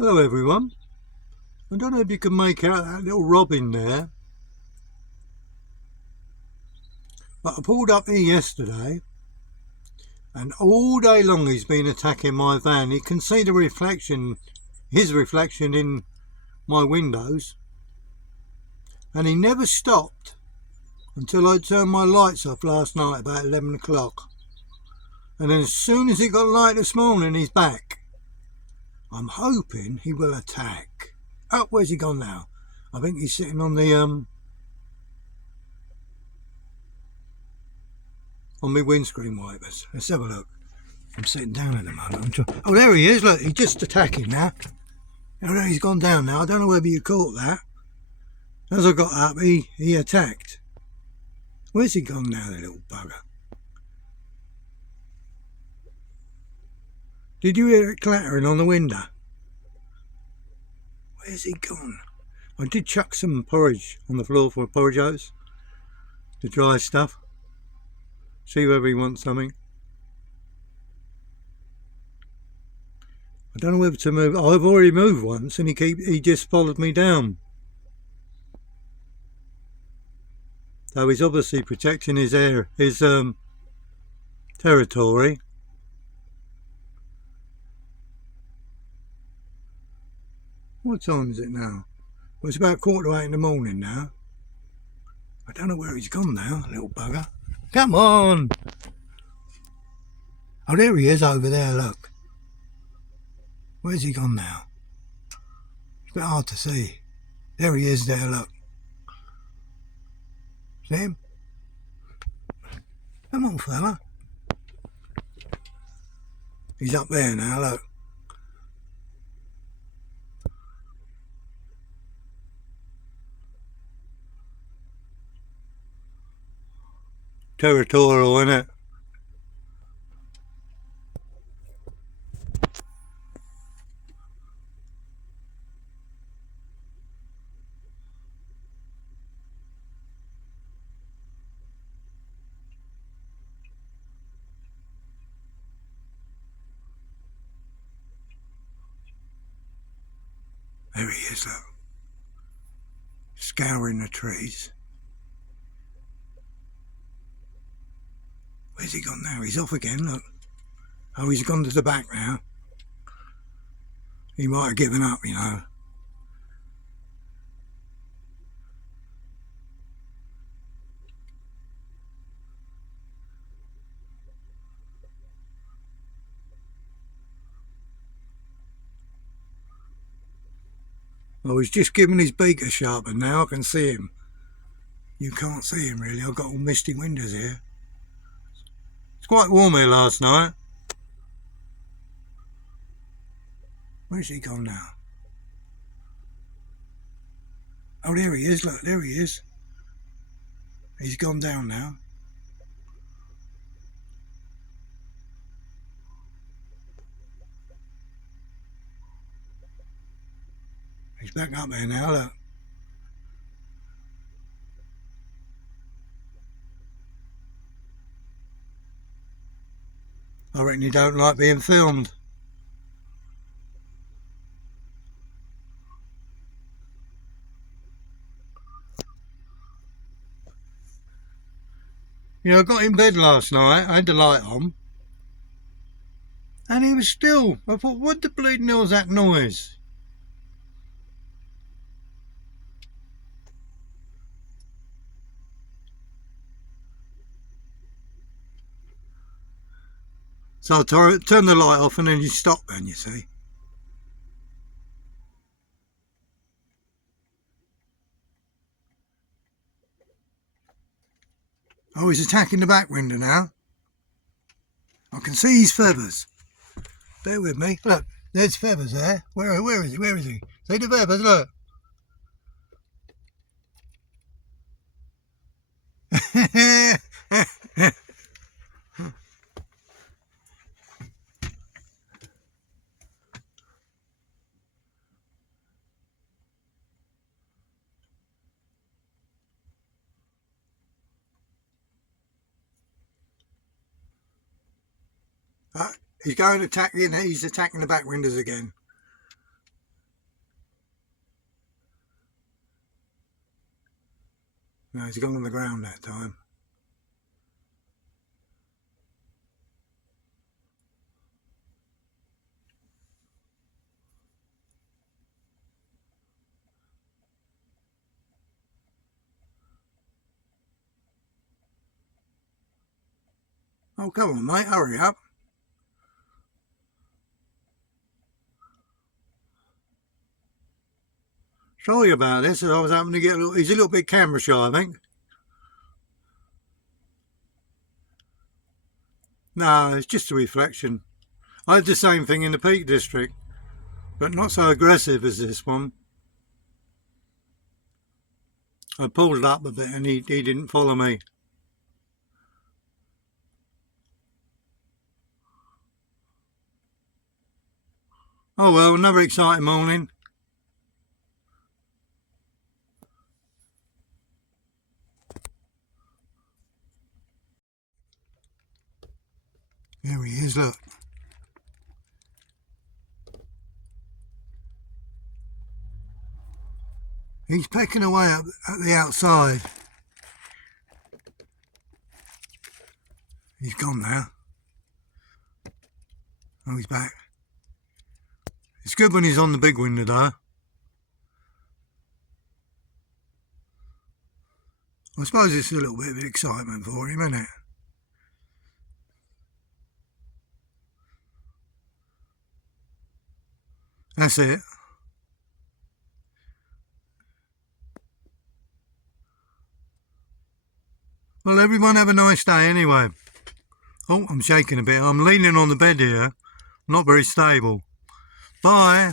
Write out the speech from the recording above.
Hello everyone. I don't know if you can make out that little robin there, but I pulled up here yesterday and all day long he's been attacking my van. You can see his reflection in my windows, and he never stopped until I turned my lights off last night about 11 o'clock. And then as soon as it got light this morning, he's back. I'm hoping he will attack. Oh, where's he gone now? I think he's sitting on my windscreen wipers. Let's have a look. I'm sitting down at the moment. Oh, there he is. Look, he's just attacking now. Oh, he's gone down now. I don't know whether you caught that. As I got up, he attacked. Where's he gone now, the little bugger? Did you hear it clattering on the window? Where's he gone? I did chuck some porridge on the floor for a porridge oats, the dry stuff. See whether he wants something. I don't know whether to move. I've already moved once and he just followed me down. So he's obviously protecting his territory. What time is it now? Well, it's about 7:45 in the morning now. I don't know where he's gone now, little bugger. Come on! Oh, there he is over there, look. Where's he gone now? It's a bit hard to see. There he is there, look. See him? Come on, fella. He's up there now, look. Territorial, innit? There he is, look. Scouring the trees. Where's he gone now? He's off again, look. Oh, he's gone to the back now. He might have given up, you know. Oh, he's just giving his beak a sharpen now. I can see him. You can't see him really. I've got all misty windows here. It's quite warm here last night. Where's he gone now? Oh, there he is. Look, there he is. He's gone down now. He's back up there now, look. I reckon he don't like being filmed. You know, I got in bed last night, I had the light on, and he was still. I thought, what the bleeding hell was that noise? So I turned the light off and then you stop then, you see. Oh, he's attacking the back window now. I can see his feathers. Bear with me. Look, there's feathers there. Where is he? Where is he? See the feathers, look. He's attacking the back windows again. No, he's gone on the ground that time. Oh, come on, mate, hurry up. Sorry about this. I was hoping to get he's a little bit camera shy, I think. No, it's just a reflection. I had the same thing in the Peak District, but not so aggressive as this one. I pulled it up a bit and he didn't follow me. Oh well, another exciting morning. There he is, look. He's pecking away at the outside. He's gone now. Oh, he's back. It's good when he's on the big window though. I suppose it's a little bit of excitement for him, isn't it? That's it. Well, everyone have a nice day anyway. Oh, I'm shaking a bit. I'm leaning on the bed here. Not very stable. Bye.